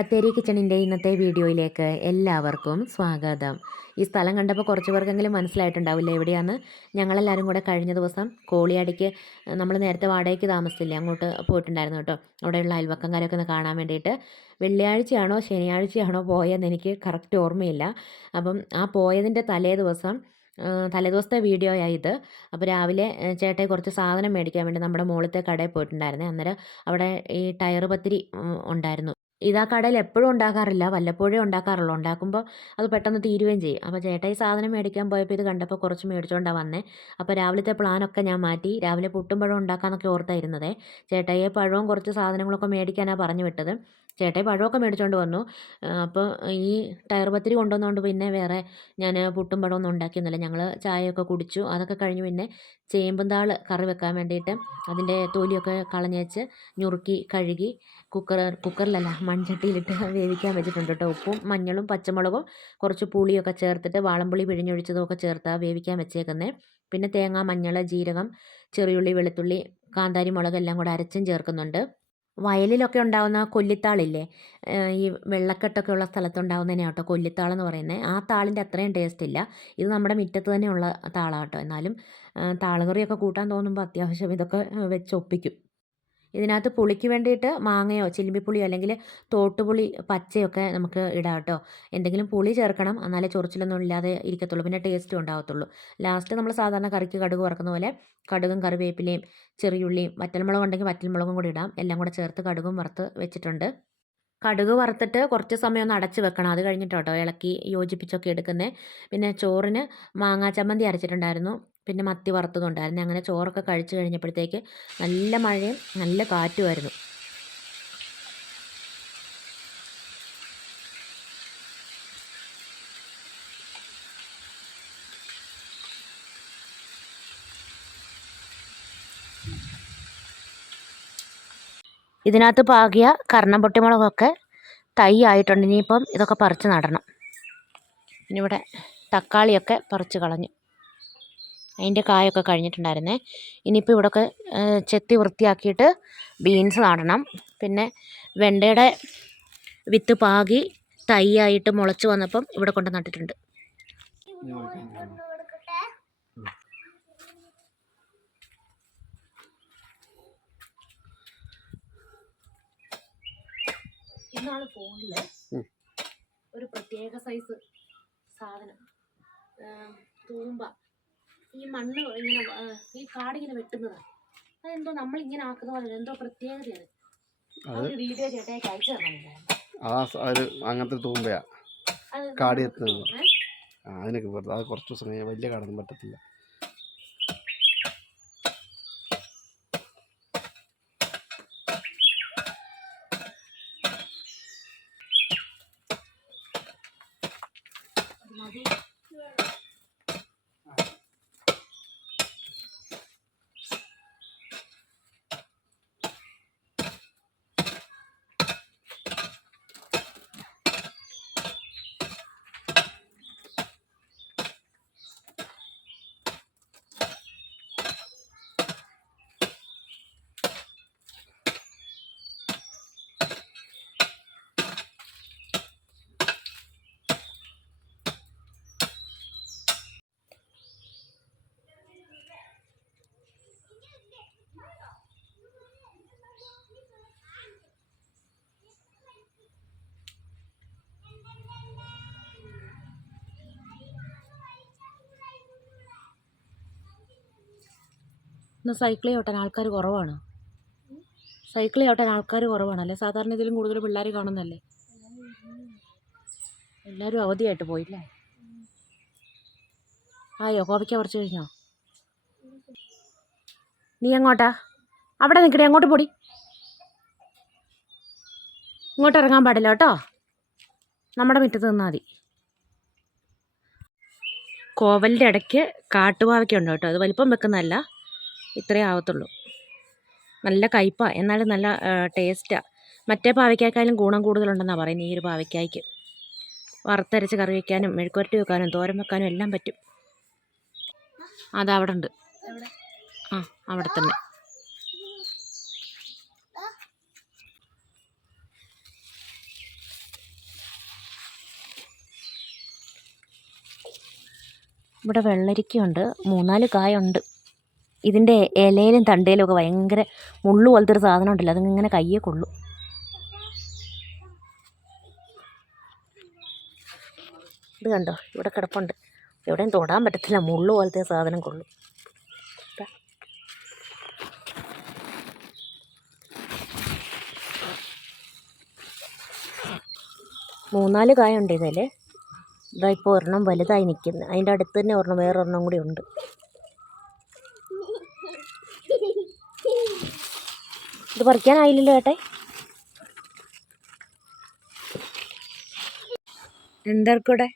ബത്തേരി കിച്ചണിൻ്റെ ഇന്നത്തെ വീഡിയോയിലേക്ക് എല്ലാവർക്കും സ്വാഗതം. ഈ സ്ഥലം കണ്ടപ്പോൾ കുറച്ച് പേർക്കെങ്കിലും മനസ്സിലായിട്ടുണ്ടാവില്ലേ എവിടെയാണെന്ന്. ഞങ്ങളെല്ലാവരും കൂടെ കഴിഞ്ഞ ദിവസം കോളിയാടിക്ക് നമ്മൾ നേരത്തെ വാടകയ്ക്ക് താമസിച്ചില്ലേ അങ്ങോട്ട് പോയിട്ടുണ്ടായിരുന്നു കേട്ടോ. അവിടെയുള്ള അയൽവക്കംകാരൊക്കെ ഒന്ന് കാണാൻ വേണ്ടിയിട്ട്. വെള്ളിയാഴ്ചയാണോ ശനിയാഴ്ചയാണോ പോയതെന്ന് എനിക്ക് കറക്റ്റ് ഓർമ്മയില്ല. അപ്പം ആ പോയതിൻ്റെ തലേദിവസത്തെ വീഡിയോ ആയത്. അപ്പോൾ രാവിലെ ചേട്ടായി കുറച്ച് സാധനം മേടിക്കാൻ വേണ്ടി നമ്മുടെ മുകളിലത്തെ കടയിൽ പോയിട്ടുണ്ടായിരുന്നേ. അന്നേരം അവിടെ ഈ ടയർ പത്തിരി ഉണ്ടായിരുന്നു. ഇതാ കടയിൽ എപ്പോഴും ഉണ്ടാക്കാറില്ല, വല്ലപ്പോഴേ ഉണ്ടാക്കാറുള്ളൂ. ഉണ്ടാക്കുമ്പോൾ അത് പെട്ടെന്ന് തീരുകയും ചെയ്യും. അപ്പോൾ ചേട്ടായി സാധനം മേടിക്കാൻ പോയപ്പോൾ ഇത് കണ്ടപ്പോൾ കുറച്ച് മേടിച്ചുകൊണ്ടാണ് വന്നത്. അപ്പോൾ രാവിലത്തെ പ്ലാനൊക്കെ ഞാൻ മാറ്റി. രാവിലെ പുട്ടും പഴവും ഉണ്ടാക്കാമെന്നൊക്കെ ഓർത്തായിരുന്നതേ. ചേട്ടായിയെ പഴവും കുറച്ച് സാധനങ്ങളൊക്കെ മേടിക്കാനാണ് പറഞ്ഞു വിട്ടത്. ചേട്ടായി പഴമൊക്കെ മേടിച്ചുകൊണ്ട് വന്നു. അപ്പോൾ ഈ ടയർ പത്തിരി കൊണ്ടുവന്നതുകൊണ്ട് പിന്നെ വേറെ ഞാൻ പുട്ടും പഴമൊന്നും ഉണ്ടാക്കിയൊന്നുമില്ല. ഞങ്ങൾ ചായയൊക്കെ കുടിച്ചു. അതൊക്കെ കഴിഞ്ഞ് പിന്നെ ചേമ്പും താള് കറി വെക്കാൻ വേണ്ടിയിട്ട് അതിൻ്റെ തൊലിയൊക്കെ കളഞ്ഞ് വെച്ച് ഞുറുക്കി കഴുകി കുക്കറിലല്ല മൺചട്ടിയിലിട്ട് വേവിക്കാൻ വെച്ചിട്ടുണ്ട് കേട്ടോ. ഉപ്പും മഞ്ഞളും പച്ചമുളകും കുറച്ച് പുളിയൊക്കെ ചേർത്തിട്ട് വാളംപുളി പിഴിഞ്ഞൊഴിച്ചതുമൊക്കെ ചേർത്താണ് വേവിക്കാൻ വെച്ചേക്കുന്നത്. പിന്നെ തേങ്ങ, മഞ്ഞൾ, ജീരകം, ചെറിയുള്ളി, വെളുത്തുള്ളി, കാന്താരി മുളക് എല്ലാം കൂടെ അരച്ചും ചേർക്കുന്നുണ്ട്. വയലിലൊക്കെ ഉണ്ടാകുന്ന കൊല്ലിത്താളില്ലേ, ഈ വെള്ളക്കെട്ടൊക്കെ ഉള്ള സ്ഥലത്തുണ്ടാകുന്നതിനെ കേട്ടോ കൊല്ലിത്താളെന്ന് പറയുന്നത്. ആ താളിൻ്റെ അത്രയും ടേസ്റ്റ് ഇല്ല. ഇത് നമ്മുടെ മുറ്റത്ത് തന്നെയുള്ള താളാണ് കേട്ടോ. എന്നാലും താളുകറിയൊക്കെ കൂട്ടാൻ തോന്നുമ്പോൾ അത്യാവശ്യം ഇതൊക്കെ വെച്ച് ഒപ്പിക്കും. ഇതിനകത്ത് പുളിക്ക് വേണ്ടിയിട്ട് മാങ്ങയോ ചിലിമ്പിപ്പുളിയോ അല്ലെങ്കിൽ തോട്ടുപുളി പച്ചയൊക്കെ നമുക്ക് ഇടാം കേട്ടോ. എന്തെങ്കിലും പുളി ചേർക്കണം, എന്നാലേ ചൊറിച്ചിലൊന്നും ഇല്ലാതെ ഇരിക്കത്തുള്ളൂ, പിന്നെ ടേസ്റ്റും ഉണ്ടാകത്തുള്ളൂ. ലാസ്റ്റ് നമ്മൾ സാധാരണ കറിക്ക് കടുക് വറക്കുന്ന പോലെ കടുകും കറിവേപ്പിലയും ചെറിയുള്ളിയും വറ്റൽമുളകും ഉണ്ടെങ്കിൽ വറ്റൽമുളകും കൂടി ഇടാം. എല്ലാം കൂടെ ചേർത്ത് കടുകും വറുത്ത് വെച്ചിട്ടുണ്ട്. കടുക് വറുത്തിട്ട് കുറച്ച് സമയം ഒന്ന് അടച്ച് വെക്കണം. അത് കഴിഞ്ഞിട്ട് കേട്ടോ ഇളക്കി യോജിപ്പിച്ചൊക്കെ എടുക്കുന്നത്. പിന്നെ ചോറിന് മാങ്ങാ ചമ്മന്തി അരച്ചിട്ടുണ്ടായിരുന്നു. പിന്നെ മത്തി വറുത്തതുണ്ടായിരുന്നു. അങ്ങനെ ചോറൊക്കെ കഴിച്ച് കഴിഞ്ഞപ്പോഴത്തേക്ക് നല്ല മഴയും നല്ല കാറ്റുമായിരുന്നു. ഇതിനകത്ത് പാകിയ കർണം പൊട്ടിമുളകൊക്കെ തൈ ആയിട്ടുണ്ട്. ഇനിയിപ്പം ഇതൊക്കെ പറിച്ച് നടണം. ഇനിയിവിടെ തക്കാളിയൊക്കെ പറിച്ച് കളഞ്ഞു, അതിൻ്റെ കായൊക്കെ കഴിഞ്ഞിട്ടുണ്ടായിരുന്നേ. ഇനിയിപ്പോൾ ഇവിടെയൊക്കെ ചെത്തി വൃത്തിയാക്കിയിട്ട് ബീൻസ് നടണം. പിന്നെ വെണ്ടയുടെ വിത്ത് പാകി തൈയായിട്ട് മുളച്ച് വന്നപ്പം ഇവിടെ കൊണ്ട് നട്ടിട്ടുണ്ട്. ഇന്നാണ് ഫോണിൽ ഒരു പ്രത്യേക സൈസ് സാധനം, തൂമ്പ, ഈ മണ്ണ് ഇങ്ങനെ ഈ കാടിങ്ങനെ വെട്ടുന്നതാണ്. അതെന്തോ നമ്മളിങ്ങനെ ആക്കുന്ന പോലെ എന്തോ പ്രത്യേകതയാണ്. ഒരു വീഡിയോ ചേട്ടായി അയച്ചു തന്നിട്ടുണ്ടായിരുന്നു. അങ്ങനത്തെ തൂമ്പയാ കാടി എത്തുന്നത്. അതിനൊക്കെ അത് കുറച്ച് സമയം വലിയ കാടൊന്നും പറ്റത്തില്ല. ഇന്ന് സൈക്കിൾ ചവിട്ടാൻ ആൾക്കാർ കുറവാണ്. സൈക്കിൾ ചവിട്ടാൻ ആൾക്കാർ കുറവാണല്ലേ. സാധാരണ ഇതിലും കൂടുതൽ പിള്ളേർ കാണുന്നല്ലേ. എല്ലാവരും അവധിയായിട്ട് പോയില്ലേ. ആയോ കോവയ്ക്ക പറിച്ചു കഴിഞ്ഞോ? നീ എങ്ങോട്ടാ? അവിടെ നിൽക്കണേ, അങ്ങോട്ട് പൊടി. ഇങ്ങോട്ട് ഇറങ്ങാൻ പാടില്ല കേട്ടോ, നമ്മുടെ മുറ്റത്ത് നിന്നാൽ മതി. കോവലിൻ്റെ ഇടയ്ക്ക് കാട്ടുപാവയ്ക്ക ഉണ്ട് കേട്ടോ. അത് വലിപ്പം വെക്കുന്നതല്ല, ഇത്രയേ ആവത്തുള്ളൂ. നല്ല കയ്പാണ്, എന്നാലും നല്ല ടേസ്റ്റാണ്. മറ്റേ പാവയ്ക്കായാലും ഗുണം കൂടുതലുണ്ടെന്നാണ് പറയുന്നത് ഈ ഒരു പാവയ്ക്കായ്ക്ക്. വറുത്തരച്ച് കറി വയ്ക്കാനും മെഴുക്കുവരട്ടി വെക്കാനും തോരൻ വെക്കാനും എല്ലാം പറ്റും. അതവിടെ ഉണ്ട്. അവിടെ തന്നെ. ഇവിടെ വെള്ളരിക്കയുണ്ട്, 3-4 കായുണ്ട്. ഇതിൻ്റെ ഇലയിലും തണ്ടയിലും ഒക്കെ ഭയങ്കര മുള്ളു പോലത്തെ ഒരു സാധനം ഉണ്ടല്ലോ, അതിങ്ങനെ കയ്യെ കൊള്ളു. ഇത് കണ്ടോ, ഇവിടെ കിടപ്പുണ്ട്. എവിടെയും തൊടാൻ പറ്റത്തില്ല, മുള്ളു പോലത്തെ സാധനം കൊള്ളും. മൂന്നാല് കായുണ്ട് ഇതിൽ. ഇതാ ഇപ്പോൾ ഒരെണ്ണം വലുതായി നിൽക്കുന്നത്. അതിൻ്റെ അടുത്ത് തന്നെ വേറൊരെണ്ണം കൂടി ഉണ്ട്. ഇത് പറിക്കാനായില്ലല്ലോ ഏട്ടെ. എന്താർക്കൂടെ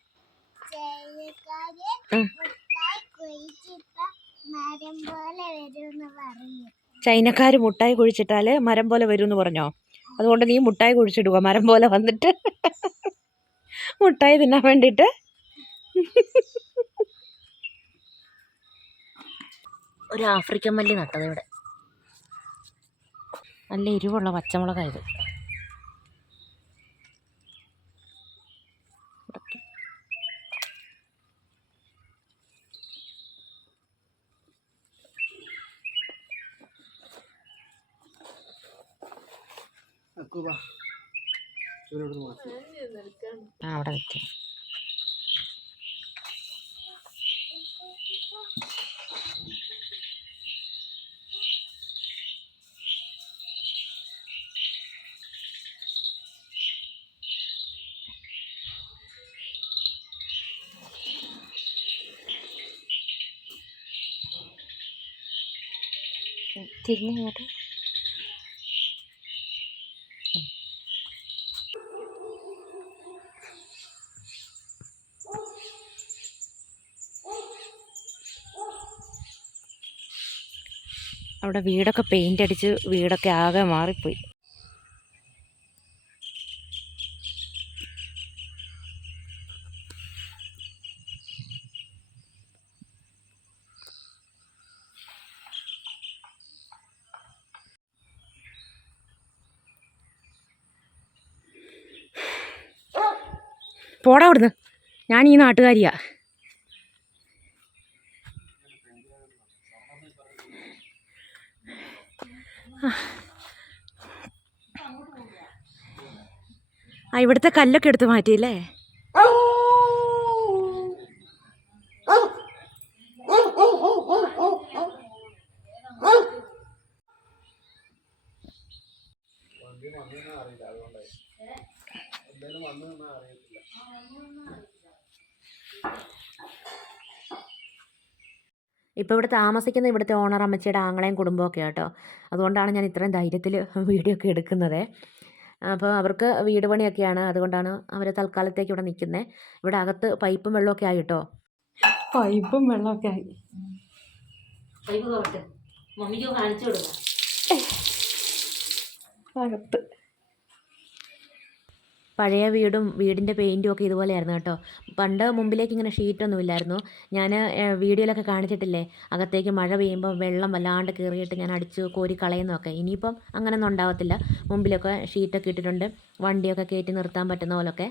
ചൈനക്കാർ മുട്ടായി കുഴിച്ചിട്ടാൽ മരം പോലെ വരുമെന്ന് പറഞ്ഞോ? അതുകൊണ്ട് നീ മുട്ടായി കുഴിച്ചിടുക മരം പോലെ വന്നിട്ട് മുട്ടായി തിന്നാൻ വേണ്ടിയിട്ട്. ഒരു ആഫ്രിക്കൻ മല്ലി നട്ടത് ഇവിടെ. നല്ല എരിവുള്ള പച്ചമുളകായത്. അവിടെ നിൽക്കാം. തിരിഞ്ഞിങ്ങോട്ട് അവിടെ വീടൊക്കെ പെയിൻ്റ് അടിച്ച് വീടൊക്കെ ആകെ മാറിപ്പോയി. പോടാ അവിടുന്ന്, ഞാൻ ഈ നാട്ടുകാരിയാ. ഇവിടുത്തെ കല്ലൊക്കെ എടുത്ത് മാറ്റിയില്ലേ. ഇപ്പോൾ ഇവിടെ താമസിക്കുന്ന ഇവിടുത്തെ ഓണർ അമ്മച്ചിയുടെ ആങ്ങളെയും കുടുംബമൊക്കെ കേട്ടോ. അതുകൊണ്ടാണ് ഞാൻ ഇത്രയും ധൈര്യത്തിൽ വീഡിയോ ഒക്കെ എടുക്കുന്നത്. അപ്പോൾ അവർക്ക് വീട് പണിയൊക്കെയാണ്, അതുകൊണ്ടാണ് അവർ തൽക്കാലത്തേക്ക് ഇവിടെ നിൽക്കുന്നത്. ഇവിടെ അകത്ത് പൈപ്പും വെള്ളമൊക്കെ ആയി കേട്ടോ. പൈപ്പും വെള്ളമൊക്കെ ആയി. പൈപ്പ് തുറക്ക്, മമ്മിക്ക് കാണിച്ചു കൊടുക്കാം. അകത്ത് പഴയ വീടും വീടിൻ്റെ പെയിൻറ്റും ഒക്കെ ഇതുപോലെയായിരുന്നു കേട്ടോ. പണ്ട് മുമ്പിലേക്ക് ഇങ്ങനെ ഷീറ്റൊന്നും ഇല്ലായിരുന്നു. ഞാൻ വീഡിയോയിലൊക്കെ കാണിച്ചിട്ടില്ലേ, അകത്തേക്ക് മഴ പെയ്യുമ്പോൾ വെള്ളം വല്ലാണ്ട് കയറിയിട്ട് ഞാൻ അടിച്ച് കോരി കളയുന്നതൊക്കെ. ഇനിയിപ്പം അങ്ങനെയൊന്നും ഉണ്ടാവത്തില്ല. മുമ്പിലൊക്കെ ഷീറ്റൊക്കെ ഇട്ടിട്ടുണ്ട്, വണ്ടിയൊക്കെ കയറ്റി നിർത്താൻ പറ്റുന്ന പോലൊക്കെ.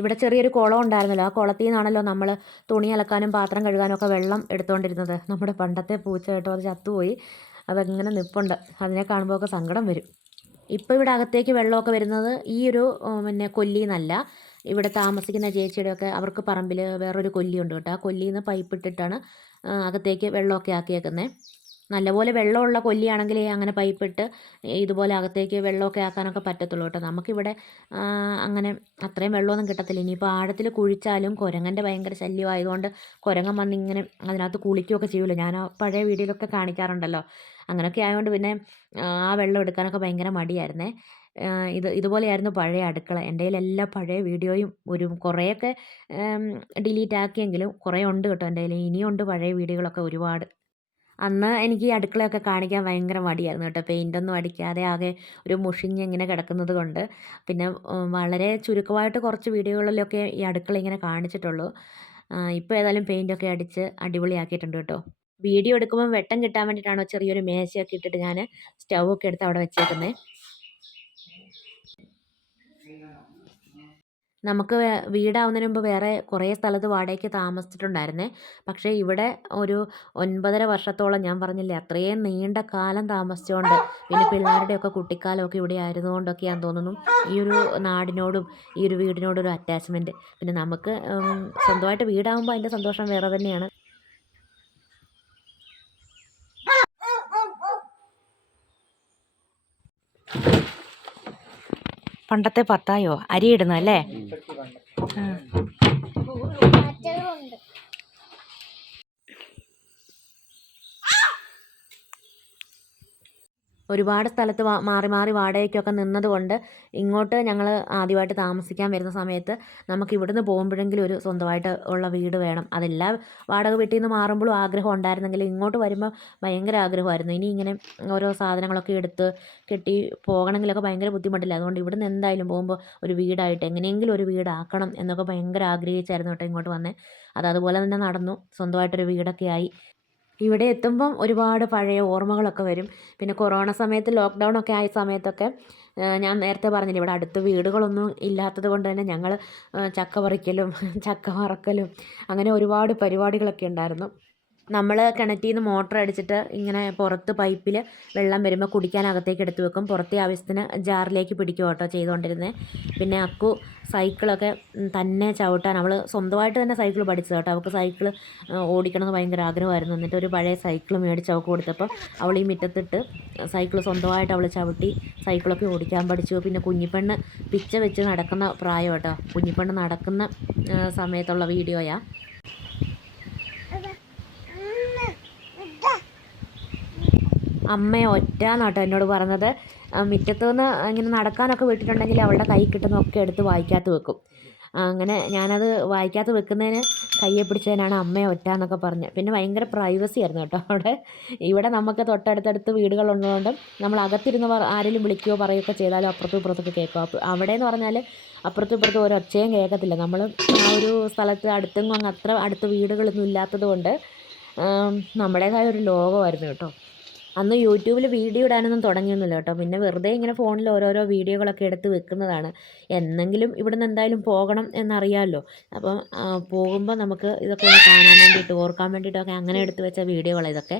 ഇവിടെ ചെറിയൊരു കുളം ഉണ്ടായിരുന്നല്ലോ, ആ കുളത്തിൽ നിന്നാണല്ലോ നമ്മൾ തുണി അലക്കാനും പാത്രം കഴുകാനും ഒക്കെ വെള്ളം എടുത്തുകൊണ്ടിരുന്നത്. നമ്മുടെ പണ്ടത്തെ പൂച്ച കേട്ടോ, അത് ചത്തുപോയി. അതങ്ങനെ നിൽപ്പുണ്ട്. അതിനെ കാണുമ്പോൾ ഒക്കെ സങ്കടം വരും. ഇപ്പോൾ ഇവിടെ അകത്തേക്ക് വെള്ളമൊക്കെ വരുന്നത് ഈ ഒരു പിന്നെ കൊല്ലിയിൽ നിന്നല്ല. ഇവിടെ താമസിക്കുന്ന ചേച്ചിയുടെയൊക്കെ അവർക്ക് പറമ്പിൽ വേറൊരു കൊല്ലിയുണ്ട് കേട്ടോ. ആ കൊല്ലിയിൽ നിന്ന് പൈപ്പ് ഇട്ടിട്ടാണ് അകത്തേക്ക് വെള്ളമൊക്കെ ആക്കിയേക്കുന്നത്. നല്ലപോലെ വെള്ളമുള്ള കൊല്ലിയാണെങ്കിൽ അങ്ങനെ പൈപ്പിട്ട് ഇതുപോലെ അകത്തേക്ക് വെള്ളമൊക്കെ ആക്കാനൊക്കെ പറ്റത്തുള്ളൂ കേട്ടോ. നമുക്കിവിടെ അങ്ങനെ അത്രയും വെള്ളമൊന്നും കിട്ടത്തില്ല. ഇനിയിപ്പോൾ ആഴത്തിൽ കുഴിച്ചാലും കുരങ്ങൻ്റെ ഭയങ്കര ശല്യമായതുകൊണ്ട് കുരങ്ങൻ വന്നിങ്ങനെ അതിനകത്ത് കുളിക്കുകയൊക്കെ ചെയ്യുമല്ലോ. ഞാൻ ആ പഴയ വീഡിയോയിലൊക്കെ കാണിക്കാറുണ്ടല്ലോ. അങ്ങനെയൊക്കെ ആയതുകൊണ്ട് പിന്നെ ആ വെള്ളം എടുക്കാനൊക്കെ ഭയങ്കര മടിയായിരുന്നേ. ഇതുപോലെയായിരുന്നു പഴയ അടുക്കള. എൻ്റെ കയ്യിലെല്ലാ പഴയ വീഡിയോയും കുറേയൊക്കെ ഡിലീറ്റ് ആക്കിയെങ്കിലും കുറേ ഉണ്ട് കേട്ടോ എൻ്റെ കയ്യിൽ. ഇനിയുണ്ട് പഴയ വീഡിയോകളൊക്കെ ഒരുപാട്. അന്ന് എനിക്ക് ഈ അടുക്കളയൊക്കെ കാണിക്കാൻ ഭയങ്കര മടിയായിരുന്നു കേട്ടോ. പെയിൻ്റൊന്നും അടിക്കാതെ ആകെ ഒരു മുഷിഞ്ഞ് ഇങ്ങനെ കിടക്കുന്നത് കൊണ്ട്. പിന്നെ വളരെ ചുരുക്കമായിട്ട് കുറച്ച് വീഡിയോകളിലൊക്കെ ഈ അടുക്കള ഇങ്ങനെ കാണിച്ചിട്ടുള്ളൂ. ഇപ്പോൾ ഏതായാലും പെയിൻ്റൊക്കെ അടിച്ച് അടിപൊളിയാക്കിയിട്ടുണ്ട് കേട്ടോ. വീഡിയോ എടുക്കുമ്പോൾ വെട്ടം കിട്ടാൻ വേണ്ടിയിട്ടാണോ ചെറിയൊരു മേശയൊക്കെ ഇട്ടിട്ട് ഞാൻ സ്റ്റൗവൊക്കെ എടുത്ത് അവിടെ വെച്ചേക്കുന്നത്. നമുക്ക് വീടാവുന്നതിന് മുമ്പ് വേറെ കുറേ സ്ഥലത്ത് വാടകയ്ക്ക് താമസിച്ചിട്ടുണ്ടായിരുന്നേ. പക്ഷേ ഇവിടെ ഒരു 9.5 വർഷത്തോളം ഞാൻ പറഞ്ഞില്ലേ അത്രയും നീണ്ട കാലം താമസിച്ചുകൊണ്ട് പിന്നെ പിള്ളേരുടെയൊക്കെ കുട്ടിക്കാലമൊക്കെ ഇവിടെ ആയിരുന്നുകൊണ്ടൊക്കെയാന്ന് തോന്നുന്നു ഈ ഒരു നാടിനോടും ഈ ഒരു വീടിനോടും ഒരു അറ്റാച്ച്മെൻറ്റ്. പിന്നെ നമുക്ക് സ്വന്തമായിട്ട് വീടാകുമ്പോൾ അതിൻ്റെ സന്തോഷം വേറെ തന്നെയാണ്. പണ്ടത്തെ പത്തായോ അരിയിടുന്നല്ലേ? ഒരുപാട് സ്ഥലത്ത് മാറി മാറി വാടകയ്ക്കൊക്കെ നിന്നതുകൊണ്ട് ഇങ്ങോട്ട് ഞങ്ങൾ ആദ്യമായിട്ട് താമസിക്കാൻ വരുന്ന സമയത്ത് നമുക്ക് ഇവിടുന്ന് പോകുമ്പോഴെങ്കിലും ഒരു സ്വന്തമായിട്ട് ഉള്ള വീട് വേണം. അതെല്ലാ വാടക വീട്ടിൽ നിന്ന് മാറുമ്പോഴും ആഗ്രഹം ഉണ്ടായിരുന്നെങ്കിലും ഇങ്ങോട്ട് വരുമ്പോൾ ഭയങ്കര ആഗ്രഹമായിരുന്നു. ഇനി ഇങ്ങനെ ഓരോ സാധനങ്ങളൊക്കെ എടുത്ത് കെട്ടി പോകണമെങ്കിലൊക്കെ ഭയങ്കര ബുദ്ധിമുട്ടില്ല. അതുകൊണ്ട് ഇവിടുന്ന് എന്തായാലും പോകുമ്പോൾ ഒരു വീടായിട്ട് എങ്ങനെയെങ്കിലും ഒരു വീടാക്കണം എന്നൊക്കെ ഭയങ്കര ആഗ്രഹിച്ചായിരുന്നു കേട്ടോ ഇങ്ങോട്ട് വന്നേ. അതുപോലെ തന്നെ നടന്നു. സ്വന്തമായിട്ടൊരു വീടൊക്കെ ആയി. ഇവിടെ എത്തുമ്പം ഒരുപാട് പഴയ ഓർമ്മകളൊക്കെ വരും. പിന്നെ കൊറോണ സമയത്ത് ലോക്ക്ഡൗൺ ഒക്കെ ആയ സമയത്തൊക്കെ ഞാൻ നേരത്തെ പറഞ്ഞില്ലേ ഇവിടെ അടുത്ത് വീടുകളൊന്നും ഇല്ലാത്തത് കൊണ്ട് തന്നെ ഞങ്ങൾ ചക്ക പറിക്കലും ചക്ക വറക്കലും അങ്ങനെ ഒരുപാട് പരിപാടികളൊക്കെ ഉണ്ടായിരുന്നു. നമ്മൾ കിണറ്റിൽ നിന്ന് മോട്ടർ അടിച്ചിട്ട് ഇങ്ങനെ പുറത്ത് പൈപ്പിൽ വെള്ളം വരുമ്പോൾ കുടിക്കാൻ അകത്തേക്ക് എടുത്ത് വെക്കും. പുറത്തെ ആവശ്യത്തിന് ജാറിലേക്ക് പിടിക്കും കേട്ടോ ചെയ്തുകൊണ്ടിരുന്നത്. പിന്നെ അക്കു സൈക്കിളൊക്കെ തന്നെ ചവിട്ടാൻ അവൾ സ്വന്തമായിട്ട് തന്നെ സൈക്കിൾ പഠിച്ചത് കേട്ടോ. അവൾക്ക് സൈക്കിൾ ഓടിക്കണമെന്ന് ഭയങ്കര ആഗ്രഹമായിരുന്നു. എന്നിട്ട് ഒരു പഴയ സൈക്കിൾ മേടിച്ച് അവൾക്ക് കൊടുത്തപ്പോൾ അവൾ ഈ മുറ്റത്തിട്ട് സൈക്കിൾ സ്വന്തമായിട്ട് അവൾ ചവിട്ടി സൈക്കിളൊക്കെ ഓടിക്കാൻ പഠിച്ചു. പിന്നെ കുഞ്ഞിപ്പെണ്ണ് പിച്ച വെച്ച് നടക്കുന്ന പ്രായം കേട്ടോ. കുഞ്ഞിപ്പെണ്ണ് നടക്കുന്ന സമയത്തുള്ള വീഡിയോയാണ്. അമ്മയെ ഒറ്റയെന്നാട്ടോ എന്നോട് പറഞ്ഞത്. മുറ്റത്തു നിന്ന് ഇങ്ങനെ നടക്കാനൊക്കെ വിട്ടിട്ടുണ്ടെങ്കിൽ അവളുടെ കൈ കിട്ടുന്നതൊക്കെ എടുത്ത് വായിക്കകത്ത് വെക്കും. അങ്ങനെ ഞാനത് വായിക്കകത്ത് വെക്കുന്നതിന് കയ്യെ പിടിച്ചതിനാണ് അമ്മയെ ഒറ്റയെന്നൊക്കെ പറഞ്ഞത്. പിന്നെ ഭയങ്കര പ്രൈവസി ആയിരുന്നു കേട്ടോ അവിടെ. ഇവിടെ നമുക്ക് തൊട്ടടുത്തടുത്ത് വീടുകളുള്ളതുകൊണ്ട് നമ്മൾ അകത്തിരുന്ന് ആരെങ്കിലും വിളിക്കുകയോ പറയുകയൊക്കെ ചെയ്താലും അപ്പുറത്തും ഇപ്പുറത്തൊക്കെ കേൾക്കും. അവിടെ എന്ന് പറഞ്ഞാൽ അപ്പുറത്തും ഇപ്പുറത്തും ഒരൊച്ചയും കേൾക്കത്തില്ല. നമ്മൾ ആ ഒരു സ്ഥലത്ത് അടുത്തെങ്ങും അങ്ങ് അത്ര അടുത്ത് വീടുകളൊന്നും ഇല്ലാത്തത് കൊണ്ട് നമ്മുടേതായ ഒരു ലോകമായിരുന്നു കേട്ടോ. അന്ന് യൂട്യൂബിൽ വീഡിയോ ഇടാനൊന്നും തുടങ്ങിയൊന്നുമില്ല കേട്ടോ. പിന്നെ വെറുതെ ഇങ്ങനെ ഫോണിൽ ഓരോരോ വീഡിയോകളൊക്കെ എടുത്ത് വെക്കുന്നതാണ്. എന്നെങ്കിലും ഇവിടുന്ന് എന്തായാലും പോകണം എന്നറിയാമല്ലോ. അപ്പം പോകുമ്പോൾ നമുക്ക് ഇതൊക്കെ ഒന്ന് കാണാൻ വേണ്ടിയിട്ട് ഓർക്കാൻ വേണ്ടിയിട്ടൊക്കെ അങ്ങനെ എടുത്ത് വെച്ച വീഡിയോകളാണ് ഇതൊക്കെ.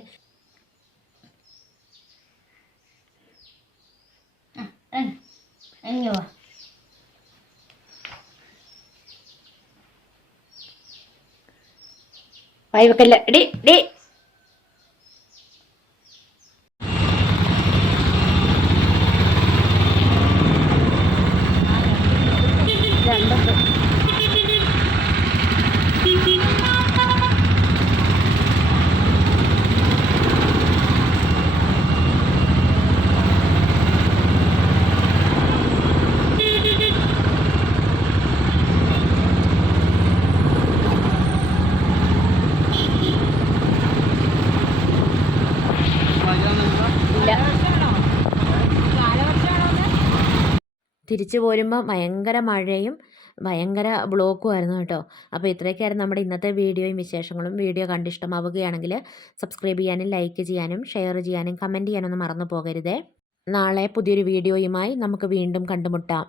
വൈവക്കല്ല ഡി ഡി തിരിച്ചു പോരുമ്പോൾ ഭയങ്കര മഴയും ഭയങ്കര ബ്ലോക്കുമായിരുന്നു കേട്ടോ. അപ്പോൾ ഇത്രയൊക്കെയായിരുന്നു നമ്മുടെ ഇന്നത്തെ വീഡിയോയും വിശേഷങ്ങളും. വീഡിയോ കണ്ടിഷ്ടമാവുകയാണെങ്കിൽ സബ്സ്ക്രൈബ് ചെയ്യാനും ലൈക്ക് ചെയ്യാനും ഷെയർ ചെയ്യാനും കമൻറ്റ് ചെയ്യാനൊന്നും മറന്നു പോകരുതേ. നാളെ പുതിയൊരു വീഡിയോയുമായി നമുക്ക് വീണ്ടും കണ്ടുമുട്ടാം.